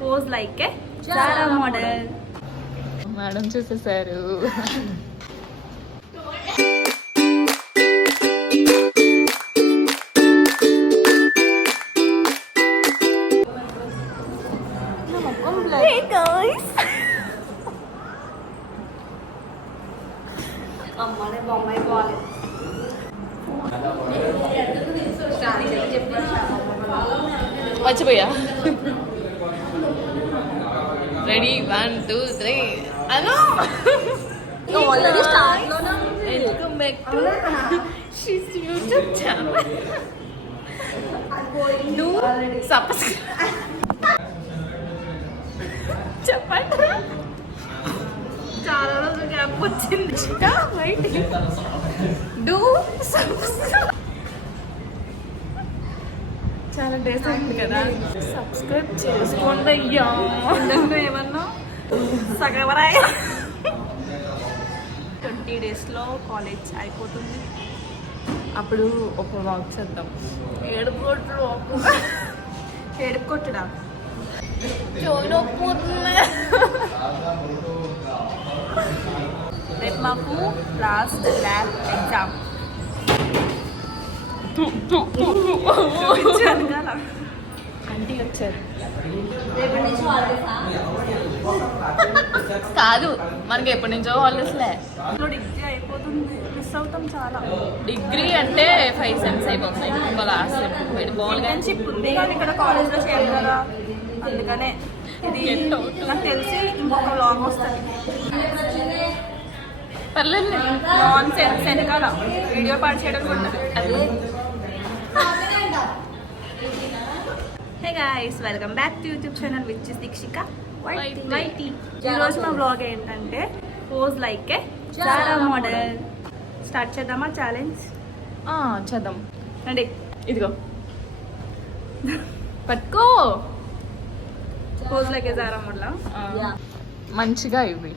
Pose like a Zara model. Madam చూసేసారు. Hey guys. అమ్మనే బొమ్మాయి బాల్ మర్చిపోయా. రెడీ 1 2 3 అను ఆల్రెడీ స్టార్ట్ లోనే welcome back to she's YouTube channel. నువ్వు సబ్స్క్రైబ్ చెప్పండి. చాలా రోజులు గ్యాప్ వచ్చింది. Do subscribe. చాలా డేస్ అయింది కదా, సబ్స్క్రైబ్ చేసుకోండి అయ్యా. ఏమన్నా సగవరాయ 20 డేస్లో కాలేజ్ అయిపోతుంది. అప్పుడు ఒక వాక్ చేద్దాం. ఏడుపు కొట్టుడా రేపు మాకు లాస్ట్ ల్యాబ్ ఎగ్జామ్. ఆంటీ వచ్చారు. కాదు, మనకి ఎప్పటి నుంచో హాలిడేస్లే. డిగ్రీ అయిపోతుంది, మిస్ అవుతాం చాలా. డిగ్రీ అంటే 5 సెమ్స్ అయిపోతున్నాయి. ఇంకా లాస్ట్ సెమ్ ఇంటర్న్షిప్ ఉంది కానీ ఇక్కడ కాలేజ్లో చేయాలి కదా, అందుకనే ఇది నాకు తెలిసి ఇంకొక లాంగ్ వస్తుంది. పర్లేదు, నాన్ సెన్స్ వెనకాల వీడియో పాడు చేయడం ఉంటుంది. Hey guys, welcome back to YouTube channel which is Deekshika YT. ఈరోజు మా బ్లాగ్ ఏంటంటే pose like a Zara model. Start చేద్దామా ఛాలెంజ్? చేద్దాం రండి. ఇదిగో పట్టుకో. Pose like a Zara model మంచిగా ఇవి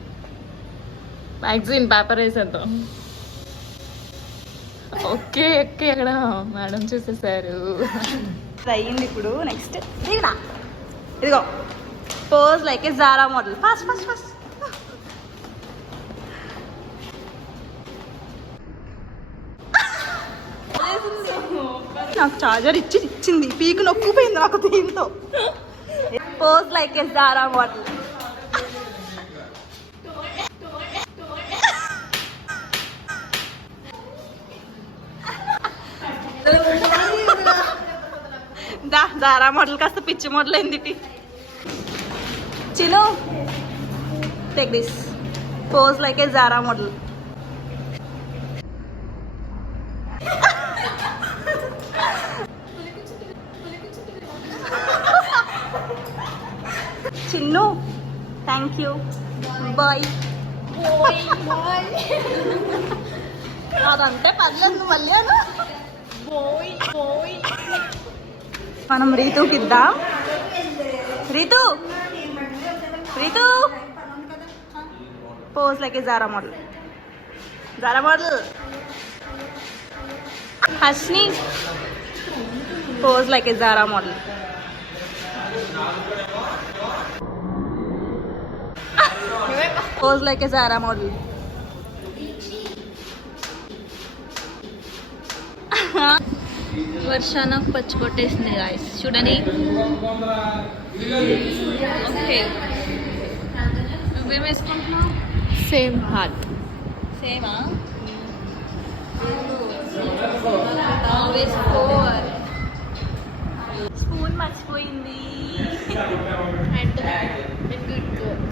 మ్యాగజైన్ పేపర్ వేసేద్దాం. ఓకే ఓకే, అక్కడ మేడం చూసేసారు. అయ్యింది. ఇప్పుడు నెక్స్ట్ ఇదిగో pose like a Zara model. Fast fast fast. నాకు చార్జర్ ఇచ్చింది, పీకు నొక్కుపోయింది నాకు దీంతో. Pose like a Zara model. Zara model కాస్త పిచ్చి మోడల్ అయింది. Chinu take this. Pose like a Zara model. Chinnu thank you, bye. అదంటే పర్లేదు, మళ్ళీ మనం రీతుకి ఇద్దాం. Ritu pose like a Zara model. Zara model. Hasni pose like a Zara model. Pose like a Zara model. Varsha నాకు పచ్చి కొట్టేసింది గాయస్, చూడండి. ఓకే, నువ్వేం వేసుకుంటున్నావు? Same heart. సేమా? స్పూన్ మర్చిపోయింది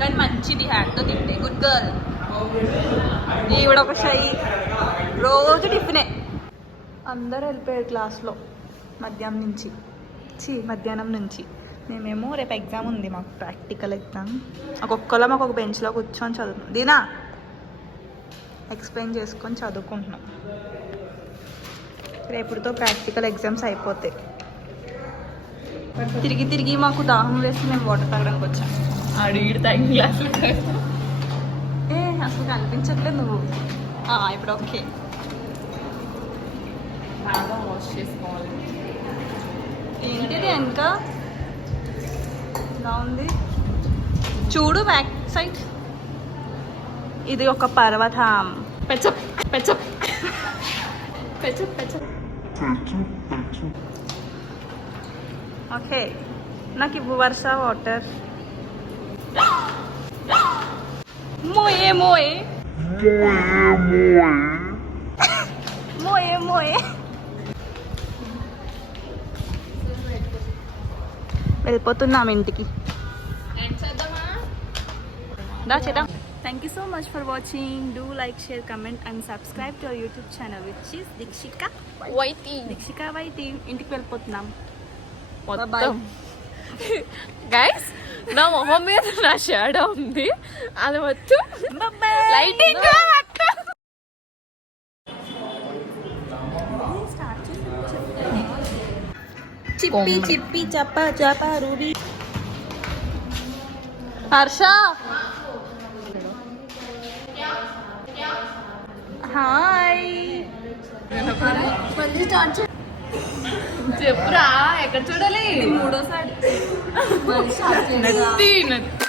కానీ మంచిది, హ్యాండ్తో తింటే గుడ్ గర్ల్. ఈవిడ ఒక షై, రోజు టిఫినే. అందరూ వెళ్ళిపోయారు క్లాస్లో మధ్యాహ్నం నుంచి. మేమేమో రేపు ఎగ్జామ్ ఉంది మాకు, ప్రాక్టికల్ ఎగ్జామ్. ఒక్కొక్కలో మాకు ఒక బెంచ్లో కూర్చొని చదువుతున్నాం. దీనా ఎక్స్ప్లెయిన్ చేసుకొని చదువుకుంటున్నాం. రేపుతో ప్రాక్టికల్ ఎగ్జామ్స్ అయిపోతాయి. తిరిగి మాకు దాహం వేసి మేము వాటర్ తాగడానికి వచ్చాం. అడిగి తాగి గ్లాసులు అసలు కనిపించట్లేదు నువ్వు. ఇప్పుడు ఓకే, బాగా వాష్ చేసుకోవాలి. వెనక ఇలా ఉంది చూడు బ్యాక్ సైడ్. ఇది ఒక పర్వతం. పెచ్చప్ పెచ్చప్ పెచ్చప్ పెచ్చప్. ఓకే నాకు ఇవ్వు వర్ష వాటర్. మోయే మోయే మోయే మోయే. వెళ్ళిపోతున్నాం ఇంటికి. దా చేద్దాం. Thank you so much for watching. Do like, share, comment and subscribe to our YouTube channel which is Dikshika Vaiti. ఇంటికి వెళ్ళిపోతున్నాం. మొత్తం గైస్ నా మొహం మీద నా షాడో ఉంది, అది మొత్తం లైటింగ్. చిప్పి చిప్పి చప్ప చప్ప రూబీ. హర్ష హాయ్. చెప్పురా, ఎక్కడ చూడాలి? మూడోసారి నత్తి నత్తి